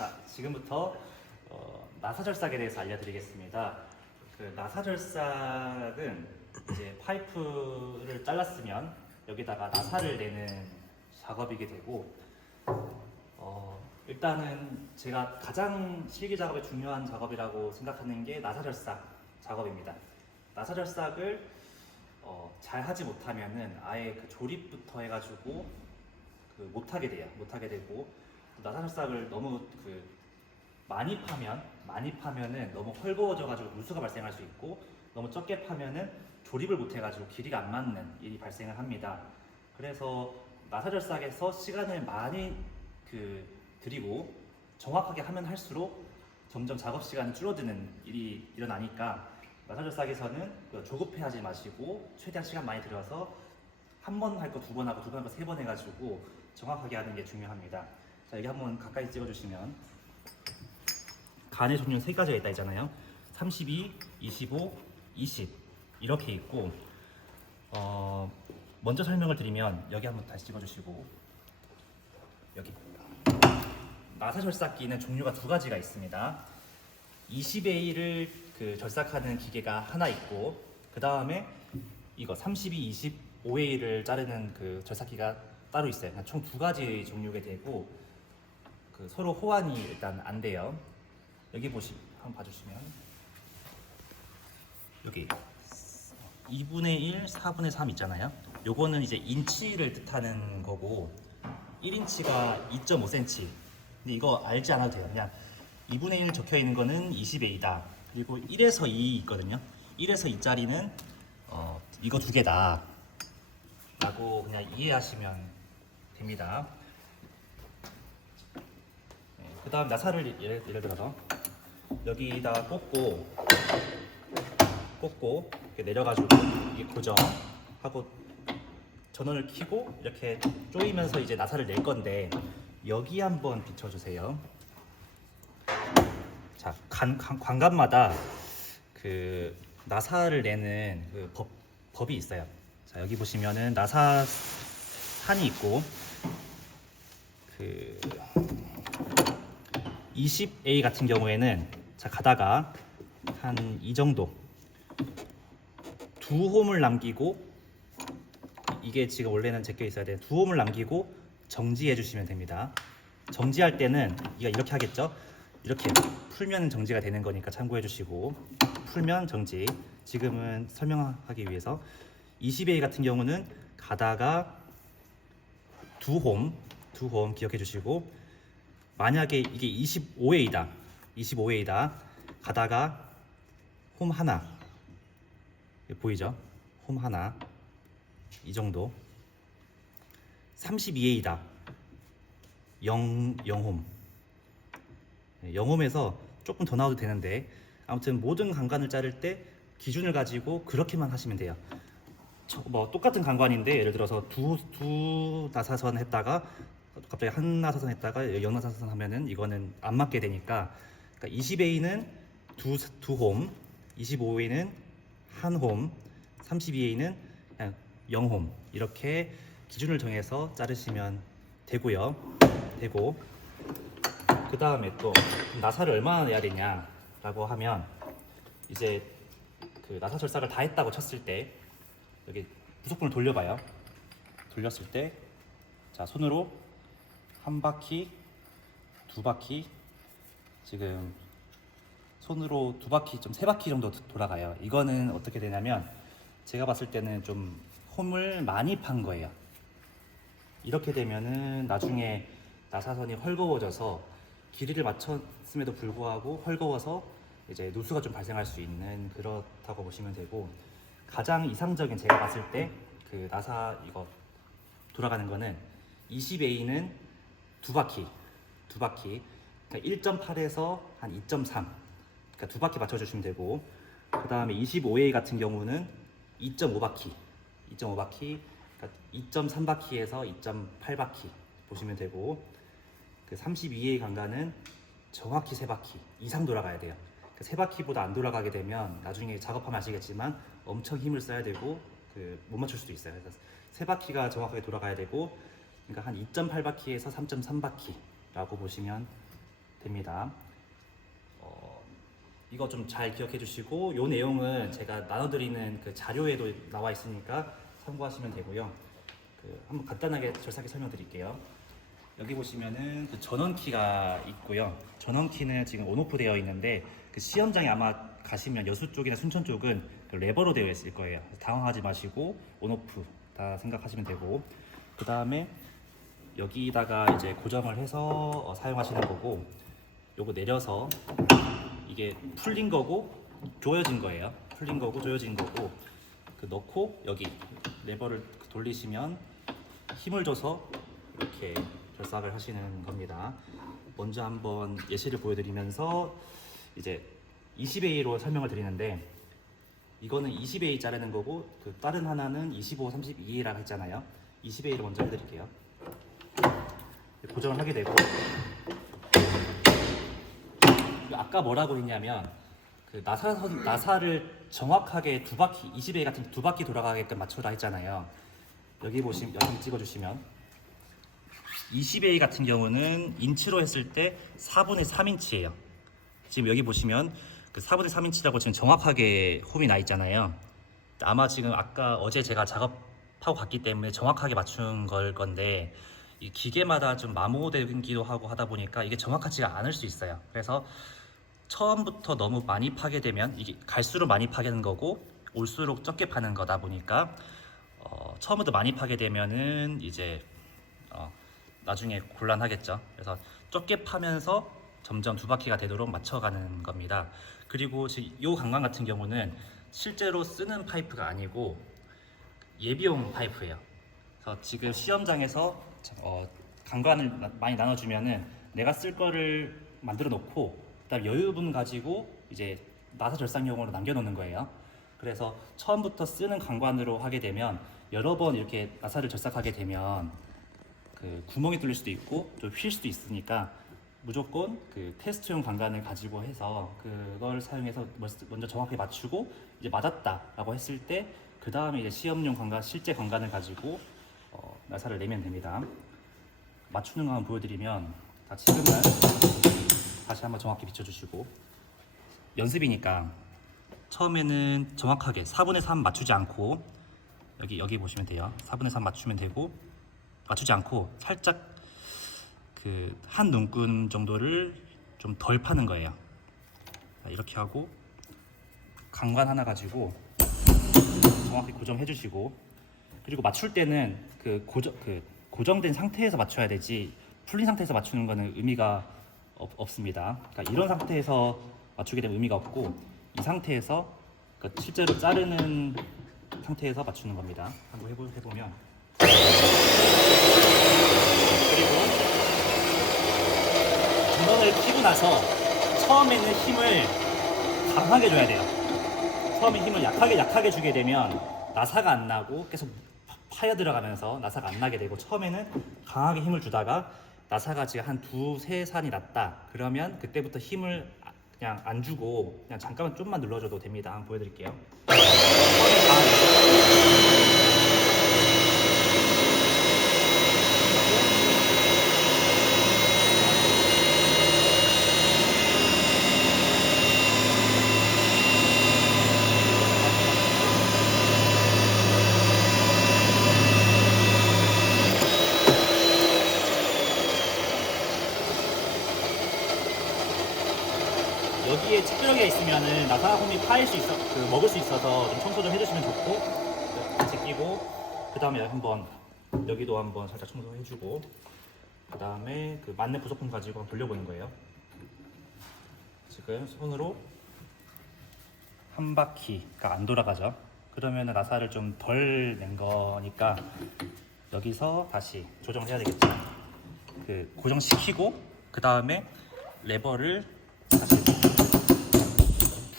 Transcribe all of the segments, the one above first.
자, 지금부터 나사절삭에 대해서 알려드리겠습니다. 그 나사절삭은 이제 파이프를 잘랐으면 여기다가 나사를 내는 작업이게 되고, 일단은 제가 가장 실기 작업에 중요한 작업이라고 생각하는 게 나사절삭 작업입니다. 나사절삭을 잘 하지 못하면은 아예 그 조립부터 해가지고 못하게 돼요. 못하게 되고, 나사절삭을 너무 많이 파면은 너무 헐거워져가지고 누수가 발생할 수 있고, 너무 적게 파면은 조립을 못해가지고 길이가 안 맞는 일이 발생을 합니다. 그래서 나사절삭에서 시간을 많이 들이고 정확하게 하면 할수록 점점 작업 시간이 줄어드는 일이 일어나니까, 나사절삭에서는 조급해하지 마시고 최대한 시간 많이 들여서 한 번 할 거 두 번 하고 두 번 할 거 세 번 해가지고 정확하게 하는 게 중요합니다. 자, 여기 한번 가까이 찍어주시면 간의 종류는 세 가지가 있다 했잖아요. 32, 25, 20 이렇게 있고, 먼저 설명을 드리면 여기 한번 다시 찍어주시고, 여기 나사절삭기는 종류가 두 가지가 있습니다. 20A를 절삭하는 기계가 하나 있고, 그 다음에 이거 32, 25A를 자르는 절삭기가 따로 있어요. 총 두 가지 종류가 되고, 서로 호환이 일단 안 돼요. 여기 한번 봐주시면 여기 2분의 1, 4분의 3 있잖아요. 요거는 이제 인치를 뜻하는 거고, 1인치가 2.5cm. 근데 이거 알지 않아도 돼요. 그냥 2분의 1 적혀 있는 거는 20A다. 그리고 1에서 2 있거든요. 1에서 2짜리는 이거 두 개다 라고 그냥 이해하시면 됩니다. 그 다음 나사를 예를 들어서 여기다 꽂고 이렇게 내려가지고 이게 고정하고 전원을 켜고 이렇게 조이면서 이제 나사를 낼 건데, 여기 한번 비춰주세요. 자, 관관마다 나사를 내는 법이 있어요. 자, 여기 보시면은 나사판이 있고, 20A 같은 경우에는 자, 가다가 한 이 정도 두 홈을 남기고, 이게 지금 원래는 제껴 있어야 돼요. 두 홈을 남기고 정지해 주시면 됩니다. 정지할 때는 이렇게 하겠죠. 이렇게 풀면 정지가 되는 거니까 참고해 주시고, 풀면 정지. 지금은 설명하기 위해서 20A 같은 경우는 가다가 두 홈 기억해 주시고, 만약에 이게 25A다 가다가 홈 하나, 보이죠? 홈 하나, 이 정도. 32A다 0홈, 0홈에서 조금 더 나와도 되는데, 아무튼 모든 간관을 자를 때 기준을 가지고 그렇게만 하시면 돼요. 똑같은 간관인데, 예를 들어서 두 나사선 했다가 갑자기 한 나사선 했다가 0 나사선 하면은 이거는 안 맞게 되니까, 그러니까 20A는 두 홈, 25A는 한 홈, 32A는 그냥 0홈, 이렇게 기준을 정해서 자르시면 되고요. 그 다음에 또 나사를 얼마나 내야 되냐라고 하면, 이제 나사 절삭을 다 했다고 쳤을 때 여기 부속분을 돌려봐요. 돌렸을 때, 자, 손으로 한 바퀴, 두 바퀴, 지금 손으로 두 바퀴, 좀 세 바퀴 정도 돌아가요. 이거는 어떻게 되냐면, 제가 봤을 때는 좀 홈을 많이 판 거예요. 이렇게 되면은 나중에 나사선이 헐거워져서 길이를 맞췄음에도 불구하고 헐거워서 이제 누수가 좀 발생할 수 있는, 그렇다고 보시면 되고, 가장 이상적인 제가 봤을 때 나사 이거 돌아가는 거는 20A는 두 바퀴, 그러니까 1.8에서 한 2.3, 그러니까 두 바퀴 맞춰주시면 되고, 그 다음에 25A 같은 경우는 2.5바퀴, 그러니까 2.3바퀴에서 2.8바퀴 보시면 되고, 32A 간간은 정확히 세 바퀴 이상 돌아가야 돼요. 세 바퀴보다 안 돌아가게 되면 나중에 작업하면 아시겠지만 엄청 힘을 써야 되고 못 맞출 수도 있어요. 그래서 세 바퀴가 정확하게 돌아가야 되고, 그러니까 한 2.8바퀴에서 3.3바퀴라고 보시면 됩니다. 이거 좀 잘 기억해 주시고 이 내용은 제가 나눠드리는 그 자료에도 나와 있으니까 참고하시면 되고요. 한번 간단하게 절삭기 설명드릴게요. 여기 보시면은 그 전원키가 있고요. 전원키는 지금 온오프 되어 있는데 그 시험장에 아마 가시면 여수 쪽이나 순천 쪽은 그 레버로 되어 있을 거예요. 당황하지 마시고 온오프 다 생각하시면 되고, 그 다음에 여기다가 이제 고정을 해서 사용하시는 거고, 요거 내려서 이게 풀린 거고 조여진 거예요. 풀린 거고 조여진 거고, 넣고 여기 레버를 돌리시면 힘을 줘서 이렇게 결삭을 하시는 겁니다. 먼저 한번 예시를 보여드리면서 이제 20A로 설명을 드리는데, 이거는 20A 자르는 거고 그 다른 하나는 25, 32A라고 했잖아요. 20A로 먼저 해드릴게요. 고정을 하게 되고, 아까 뭐라고 했냐면 그 나사를 정확하게 두 바퀴, 20A 같은 두 바퀴 돌아가게끔 맞춰라 했잖아요. 여기 보시면, 여기 찍어주시면 20A 같은 경우는 인치로 했을 때 4분의 3인치예요. 지금 여기 보시면 그 4분의 3인치라고 지금 정확하게 홈이 나 있잖아요. 아마 지금 아까 어제 제가 작업하고 갔기 때문에 정확하게 맞춘 걸 건데, 이 기계마다 좀 마모되기도 하고 하다 보니까 이게 정확하지가 않을 수 있어요. 그래서 처음부터 너무 많이 파게 되면 이게 갈수록 많이 파는 거고 올수록 적게 파는 거다 보니까 처음부터 많이 파게 되면은 이제 나중에 곤란하겠죠. 그래서 적게 파면서 점점 두 바퀴가 되도록 맞춰가는 겁니다. 그리고 이 강관 같은 경우는 실제로 쓰는 파이프가 아니고 예비용 파이프예요. 그래서 지금 시험장에서 강관을 많이 나눠주면은 내가 쓸 거를 만들어 놓고 그다음 여유분 가지고 이제 나사 절삭용으로 남겨놓는 거예요. 그래서 처음부터 쓰는 강관으로 하게 되면 여러 번 이렇게 나사를 절삭하게 되면 그 구멍이 뚫릴 수도 있고 좀 휠 수도 있으니까 무조건 그 테스트용 강관을 가지고 해서 그걸 사용해서 먼저 정확하게 맞추고 이제 맞았다라고 했을 때 그 다음에 이제 시험용 강관, 실제 강관을 가지고 나사를 내면 됩니다. 맞추는 거 한번 보여드리면, 지금은 다시 한번 정확히 비춰주시고, 연습이니까 처음에는 정확하게 4분의 3 맞추지 않고 여기 보시면 돼요. 4분의 3 맞추면 되고, 맞추지 않고 살짝 그 한 눈금 정도를 좀 덜 파는 거예요. 이렇게 하고 강관 하나 가지고 정확히 고정해 주시고, 그리고 맞출 때는 고정된 상태에서 맞춰야 되지 풀린 상태에서 맞추는 거는 의미가 없습니다. 그러니까 이런 상태에서 맞추게 되면 의미가 없고, 이 상태에서 실제로 자르는 상태에서 맞추는 겁니다. 한번 해보면, 그리고 구멍을 끼고 나서 처음에는 힘을 강하게 줘야 돼요. 처음에 힘을 약하게 주게 되면 나사가 안 나고 계속 파여 들어가면서 나사가 안 나게 되고, 처음에는 강하게 힘을 주다가 나사가 지금 한 두세 산이 났다 그러면 그때부터 힘을 그냥 안 주고 그냥 잠깐만 좀만 눌러줘도 됩니다. 한번 보여드릴게요. 여기에 찌끄러기가 있으면은 나사홈이 파일 수 있어, 먹을 수 있어서 좀 청소 좀 해주시면 좋고, 제끼고, 그 다음에 여기도 한번 살짝 청소해주고, 그 다음에 그 맞는 부속품 가지고 돌려보는 거예요. 지금 손으로 한 바퀴가 안 돌아가죠. 그러면은 나사를 좀 덜 낸 거니까 여기서 다시 조정을 해야 되겠죠. 고정시키고 그 다음에 레버를 다시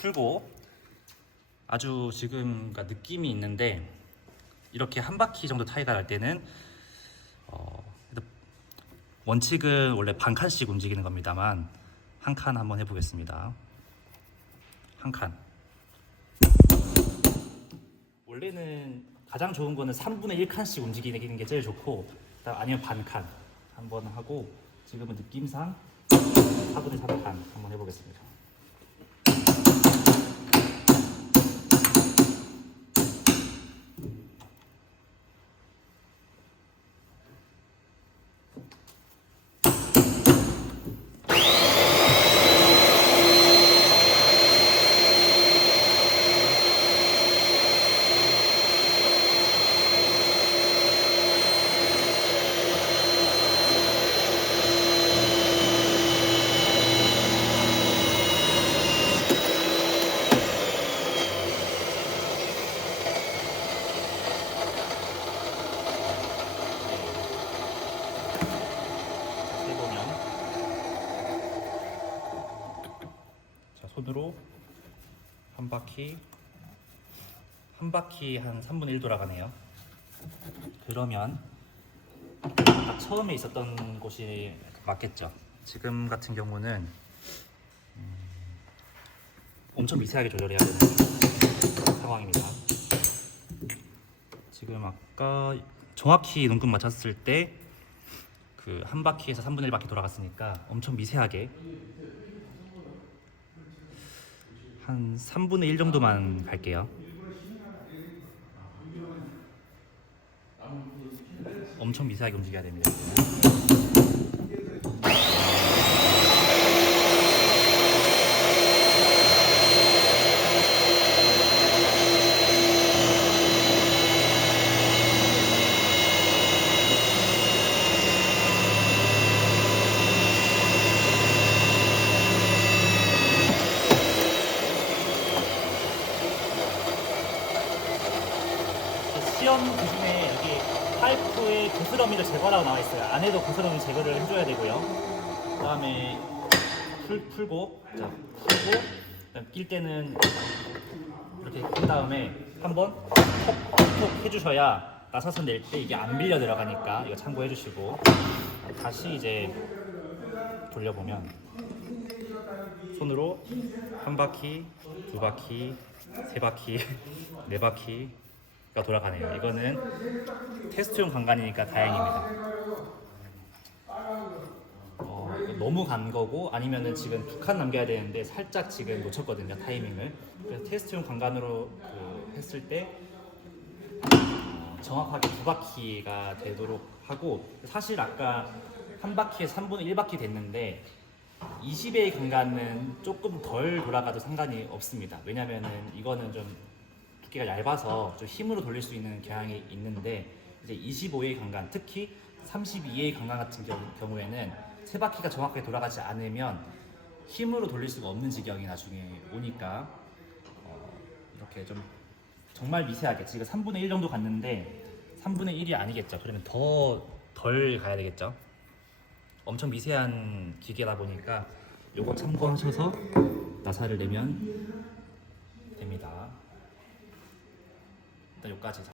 풀고, 아주 지금 느낌이 있는데, 이렇게 한 바퀴 정도 타이가 날 때는 원칙은 원래 반 칸씩 움직이는 겁니다만 한 칸 한번 해보겠습니다. 한 칸. 원래는 가장 좋은 거는 3분의 1칸씩 움직이는 게 제일 좋고, 아니면 반 칸 한번 하고, 지금은 느낌상 4분의 3칸 한번 해보겠습니다. 손으로 한 바퀴 한 3분의 1 돌아가네요. 그러면 아까 처음에 있었던 곳이 맞겠죠. 지금 같은 경우는 엄청 미세하게 조절해야 되는 상황입니다. 지금 아까 정확히 눈금 맞췄을 때 그 한 바퀴에서 3분의 1 바퀴 돌아갔으니까 엄청 미세하게 한 3분의 1 정도만 갈게요. 엄청 미세하게 움직여야 됩니다. 시험 기준에 여기 파이프의 고스러미를 제거라고 나와 있어요. 안에도 고스러미 제거를 해줘야 되고요. 그다음에 풀고 그다음 낄 때는 이렇게 낀 다음에 한번 톡톡 해주셔야 나사선 낼 때 이게 안 밀려 들어가니까 이거 참고해 주시고, 다시 이제 돌려보면 손으로 한 바퀴, 두 바퀴, 세 바퀴, 네 바퀴가 돌아가네요. 이거는 테스트용 간간이니까 다행입니다. 너무 간 거고 아니면은 지금 2칸 남겨야 되는데 살짝 지금 놓쳤거든요, 타이밍을. 그래서 테스트용 간간으로 했을 때 정확하게 2바퀴가 되도록 하고, 사실 아까 한 바퀴에 3분의 1바퀴 됐는데 20의 간간은 조금 덜 돌아가도 상관이 없습니다. 왜냐면은 이거는 좀 두께가 얇아서 좀 힘으로 돌릴 수 있는 경향이 있는데, 이제 25의 간간, 특히 32의 간간 같은 경우에는 세 바퀴가 정확하게 돌아가지 않으면 힘으로 돌릴 수가 없는 지경이 나중에 오니까 이렇게 좀 정말 미세하게, 지금 3분의 1 정도 갔는데 3분의 1이 아니겠죠. 그러면 더 덜 가야 되겠죠. 엄청 미세한 기계다 보니까 요거 참고하셔서 나사를 내면 됩니다. 일단 여기까지